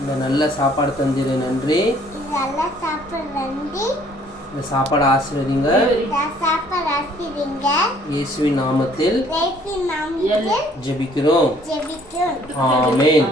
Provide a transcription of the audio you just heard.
இந்த நல்ல சாப்பாடு தந்திரு நன்றி. இந்த சாப்பாடு ஆசீர்வதிங்க. இயேசுவின் நாமத்தில் ஜெபிக்கிறோம். ஆமென்.